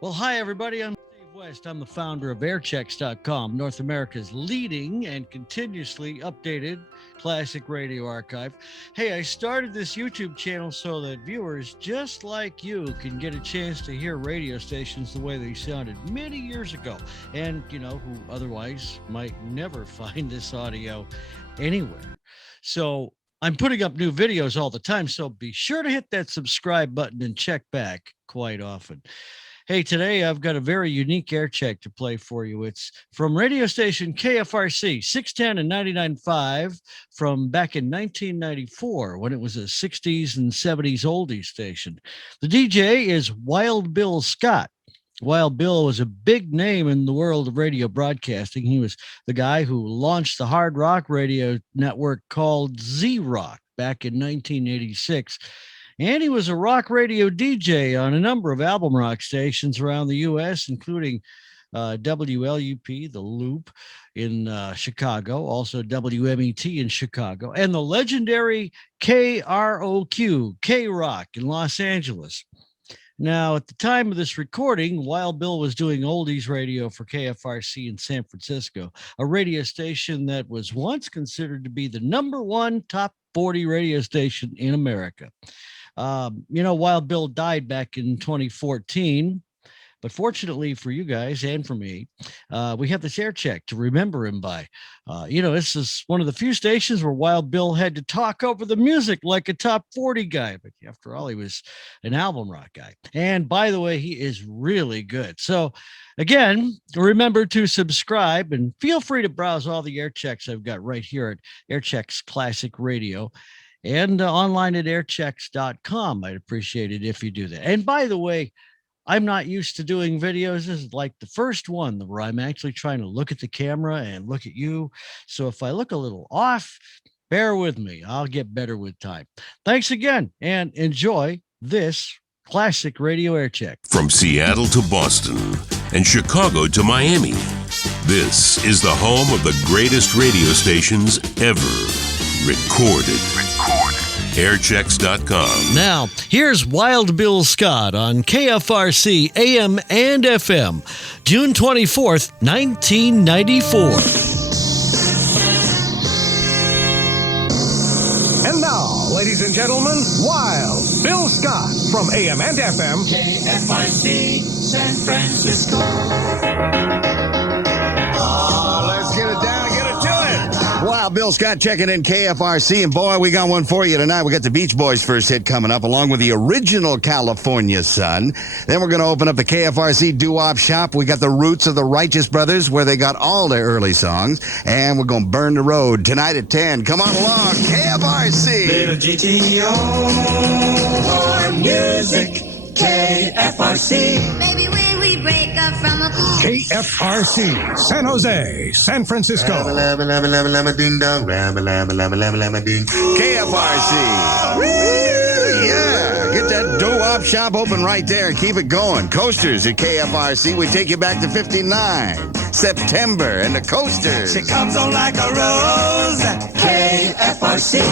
Well, hi, everybody. I'm Steve West. I'm the founder of airchecks.com, North America's leading and continuously updated classic radio archive. Hey, I started this YouTube channel so that viewers just like you can get a chance to hear radio stations the way they sounded many years ago, and, who otherwise might never find this audio anywhere. So I'm putting up new videos all the time, so be sure to hit that subscribe button and check back quite often. Hey, today I've got a very unique air check to play for you. It's from radio station KFRC 610 and 99.5 from back in 1994 when it was a 60s and 70s oldies station. The DJ is Wild Bill Scott. Wild Bill was a big name in the world of radio broadcasting. He was the guy who launched the hard rock radio network called Z-Rock back in 1986. And he was a rock radio DJ on a number of album rock stations around the U.S., including WLUP, the Loop in Chicago, also WMET in Chicago, and the legendary KROQ, KROQ in Los Angeles. Now, at the time of this recording, Wild Bill was doing oldies radio for KFRC in San Francisco, a radio station that was once considered to be the #1 top 40 radio station in America. Wild Bill died back in 2014, but fortunately for you guys and for me, we have this air check to remember him by. This is one of the few stations where Wild Bill had to talk over the music like a top 40 guy, but after all, he was an album rock guy. And by the way, he is really good. So again, remember to subscribe and feel free to browse all the air checks I've got right here at Airchecks Classic Radio. And online at airchecks.com. I'd appreciate it if you do that. And by the way, I'm not used to doing videos. This is like the first one where I'm actually trying to look at the camera and look at you. So if I look a little off, bear with me. I'll get better with time. Thanks again and enjoy this classic radio air check. From Seattle to Boston and Chicago to Miami, this is the home of the greatest radio stations ever recorded. Airchecks.com. Now, here's Wild Bill Scott on KFRC AM and FM, June 24th, 1994. And now, ladies and gentlemen, Wild Bill Scott from AM and FM, KFRC, San Francisco. Let's get it down and get it to it. Wow, Bill Scott checking in KFRC. And boy, we got one for you tonight. We got the Beach Boys' first hit coming up, along with the original California Sun. Then we're going to open up the KFRC doo-wop shop. We got the roots of the Righteous Brothers, where they got all their early songs. And we're going to burn the road tonight at 10. Come on along, KFRC. Little GTO, more music, KFRC. Baby, when we break up from a KFRC, San Jose, San Francisco. KFRC. Woo! Yeah. Get that doo-wop shop open right there and keep it going. Coasters at KFRC. We take you back to 59. September and the Coasters. She comes on like a rose, KFRC.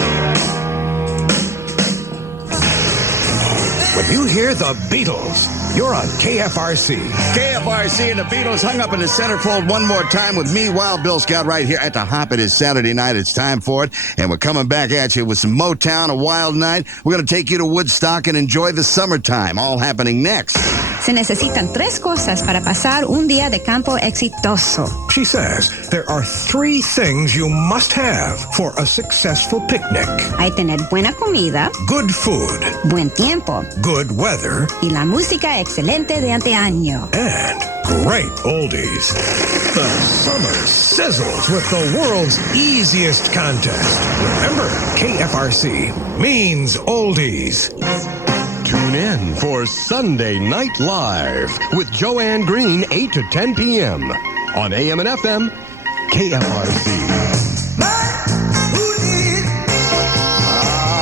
When you hear the Beatles, you're on KFRC. KFRC and the Beatles hung up in the centerfold one more time with me, Wild Bill Scott, right here at the Hop. It is Saturday night. It's time for it. And we're coming back at you with some Motown, a wild night. We're going to take you to Woodstock and enjoy the summertime. All happening next. Se necesitan tres cosas para pasar un día de campo exitoso. She says there are 3 things you must have for a successful picnic. Hay tener buena comida, Good food, buen tiempo good weather, y la música excelente de anteaño. and great oldies. The summer sizzles with the world's easiest contest. Remember, KFRC means oldies. Tune in for Sunday Night Live with Joanne Green, 8 to 10 p.m. on AM and FM, KFRC.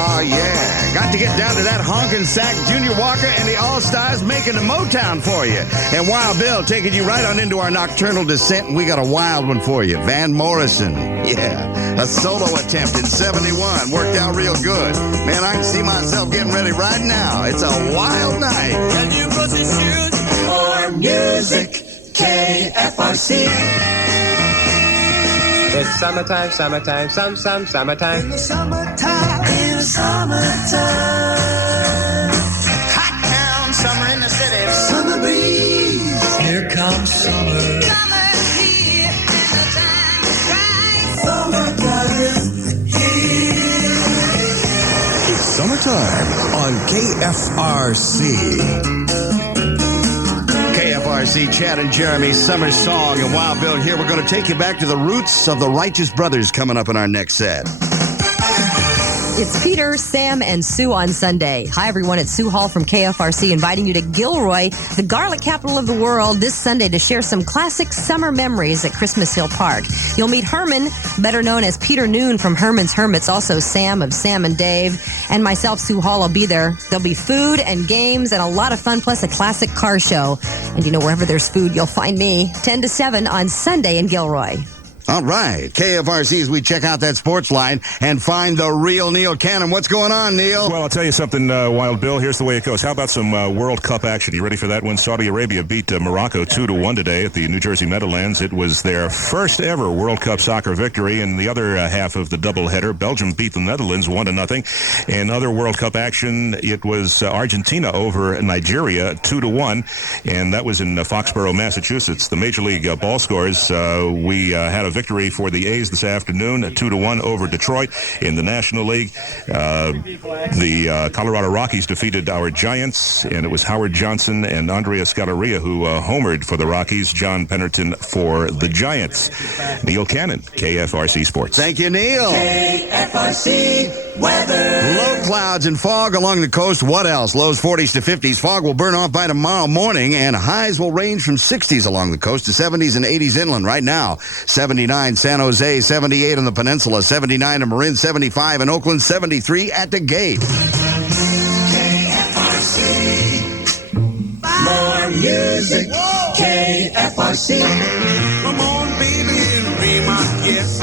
Oh, yeah. Got to get down to that honkin' sack, Junior Walker and the All-Stars making the Motown for you. And Wild Bill taking you right on into our nocturnal descent, and we got a wild one for you. Van Morrison. Yeah, a solo attempt in 71. Worked out real good. Man, I can see myself getting ready right now. It's a wild night. Can you put your shoes or music, KFRC. It's summertime, summertime, summertime. In the summertime, hot town, summer in the city, summer breeze. Here comes summer. Summer's here, and the time is right. Summertime is here. It's summertime on KFRC. KFRC, Chad and Jeremy, Summer Song, and Wild Bill here. We're going to take you back to the roots of the Righteous Brothers coming up in our next set. It's Peter, Sam, and Sue on Sunday. Hi, everyone. It's Sue Hall from KFRC inviting you to Gilroy, the garlic capital of the world, this Sunday to share some classic summer memories at Christmas Hill Park. You'll meet Herman, better known as Peter Noon from Herman's Hermits, also Sam of Sam and Dave, and myself, Sue Hall, will be there. There'll be food and games and a lot of fun, plus a classic car show. And wherever there's food, you'll find me 10 to 7 on Sunday in Gilroy. All right, KFRC, as we check out that sports line and find the real Neil Cannon. What's going on, Neil? Well, I'll tell you something, Wild Bill. Here's the way it goes. How about some World Cup action? You ready for that one? Saudi Arabia beat Morocco 2-1 today at the New Jersey Meadowlands. It was their first ever World Cup soccer victory. In the other half of the doubleheader, Belgium beat the Netherlands 1-0. In other World Cup action, it was Argentina over Nigeria 2-1, and that was in Foxborough, Massachusetts. The Major League ball scores, we had a victory for the A's this afternoon, 2-1 over Detroit. In the National League, the Colorado Rockies defeated our Giants, and it was Howard Johnson and Andrea Scalaria who homered for the Rockies, John Pennerton for the Giants. Neil Cannon, KFRC Sports. Thank you, Neil. KFRC weather. Low clouds and fog along the coast. What else? Lows 40s to 50s. Fog will burn off by tomorrow morning, and highs will range from 60s along the coast to 70s and 80s inland. Right now, 79 San Jose, 78 on the peninsula, 79 in Marin, 75 in Oakland, 73 at the gate. KFRC. More music, KFRC. Come on, baby, and be my guest.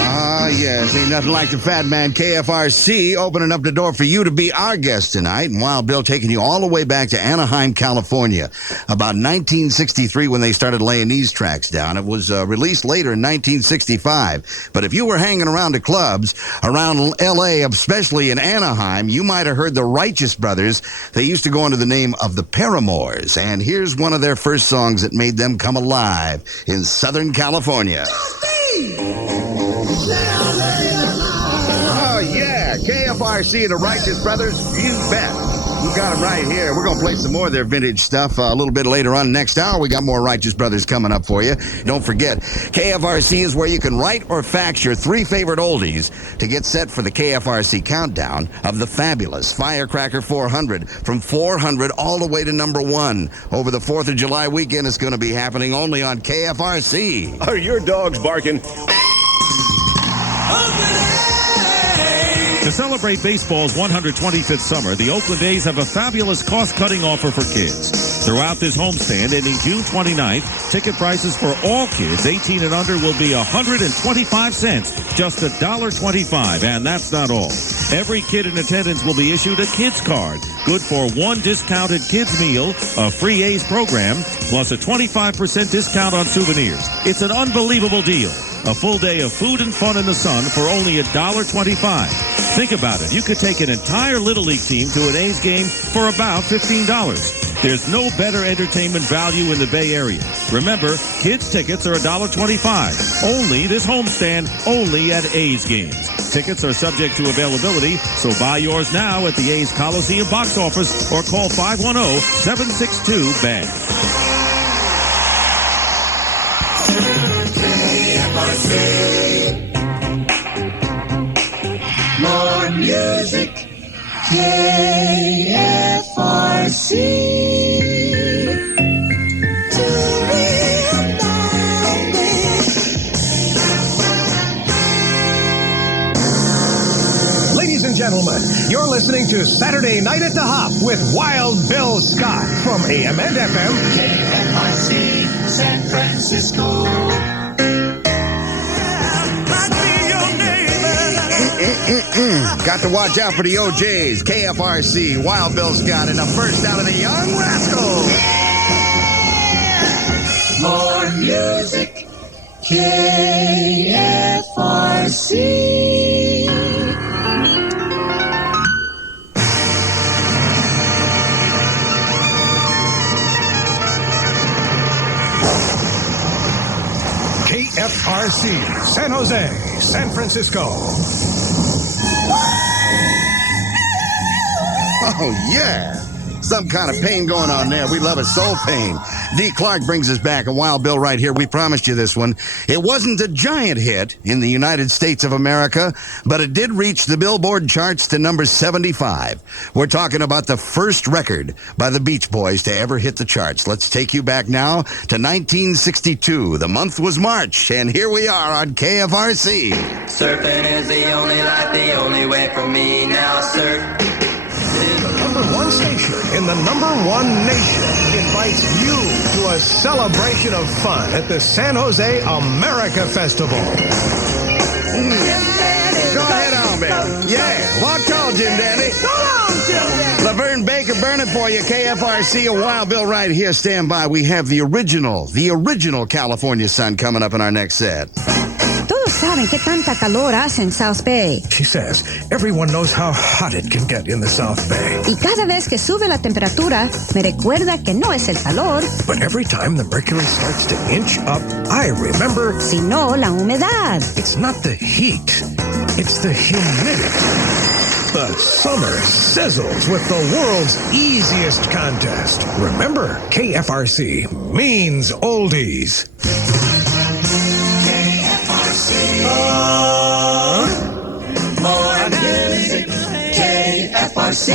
Yes, ain't nothing like the Fat Man. KFRC opening up the door for you to be our guest tonight. And Wild Bill taking you all the way back to Anaheim, California. About 1963 when they started laying these tracks down. It was released later in 1965. But if you were hanging around the clubs around L.A., especially in Anaheim, you might have heard the Righteous Brothers. They used to go under the name of the Paramours. And here's one of their first songs that made them come alive in Southern California. Oh, yeah. KFRC and the Righteous Brothers, you bet. We got them right here. We're going to play some more of their vintage stuff a little bit later on next hour. We got more Righteous Brothers coming up for you. Don't forget, KFRC is where you can write or fax your 3 favorite oldies to get set for the KFRC countdown of the fabulous Firecracker 400. From 400 all the way to number 1. Over the 4th of July weekend, it's going to be happening only on KFRC. Are your dogs barking? To celebrate baseball's 125th summer, the Oakland A's have a fabulous cost-cutting offer for kids. Throughout this homestand, ending June 29th, ticket prices for all kids 18 and under will be 125 cents, just $1.25, and that's not all. Every kid in attendance will be issued a kids card, good for 1 discounted kids meal, a free A's program, plus a 25% discount on souvenirs. It's an unbelievable deal. A full day of food and fun in the sun for only $1.25. Think about it. You could take an entire Little League team to an A's game for about $15. There's no better entertainment value in the Bay Area. Remember, kids' tickets are $1.25. Only this homestand, only at A's games. Tickets are subject to availability, so buy yours now at the A's Coliseum box office or call 510-762-BAG. More music, KFRC. Ladies and gentlemen, you're listening to Saturday Night at the Hop with Wild Bill Scott from AM and FM. KFRC, San Francisco. Got to watch out for the OJs. KFRC, Wild Bill Scott, and the first out of the Young Rascals. music, KFRC. KFRC, San Jose, San Francisco. Oh, yeah. Some kind of pain going on there. We love it. Soul pain. D. Clark brings us back. A Wild Bill right here. We promised you this one. It wasn't a giant hit in the United States of America, but it did reach the Billboard charts to number 75. We're talking about the first record by the Beach Boys to ever hit the charts. Let's take you back now to 1962. The month was March, and here we are on KFRC. Surfing is the only life, the only way for me now, surf. Number one station in the number one nation invites you to a celebration of fun at the San Jose America Festival. Go ahead on, man. Yeah. Walk tall, Jim Dandy. Go on, Jim Dandy. Laverne Baker, burn it for you. KFRC, a Wild Bill right here. Stand by. We have the original California Sun coming up in our next set. Todos saben qué tanta calor hace en South Bay. She says everyone knows how hot it can get in the South Bay. Y cada vez que sube la temperatura, me recuerda que no es el calor, But every time the mercury starts to inch up, I remember sino la humedad. it's not the heat, it's the humidity. The summer sizzles with the world's easiest contest. Remember, KFRC means oldies. More music, KFRC.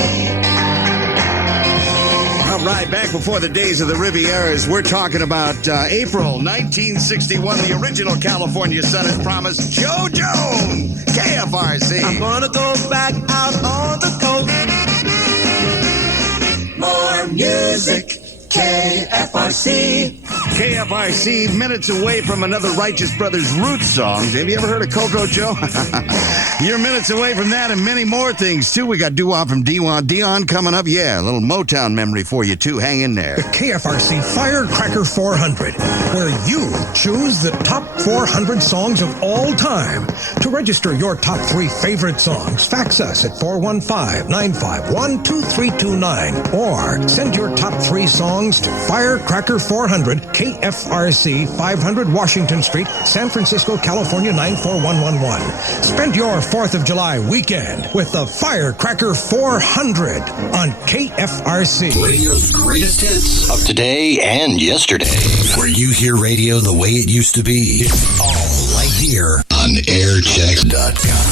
All right, back before the days of the Rivieras, we're talking about April 1961. The original California Sun has promised. Joe Jones, KFRC. I'm gonna go back out on the coast. More music, KFRC. KFRC, minutes away from another Righteous Brothers Roots song. Have you ever heard of Coco, Joe? You're minutes away from that and many more things, too. We got doo-wop from Dion coming up. Yeah, a little Motown memory for you, too. Hang in there. The KFRC Firecracker 400, where you choose the top 400 songs of all time. To register your top 3 favorite songs, fax us at 415-951-2329 or send your top 3 songs to Firecracker 400, KFRC 500 Washington Street, San Francisco, California 94111. Spend your 4th of July weekend with the Firecracker 400 on KFRC. Radio's greatest hits of today and yesterday. Where you hear radio the way it used to be. It's all right here on aircheck.com.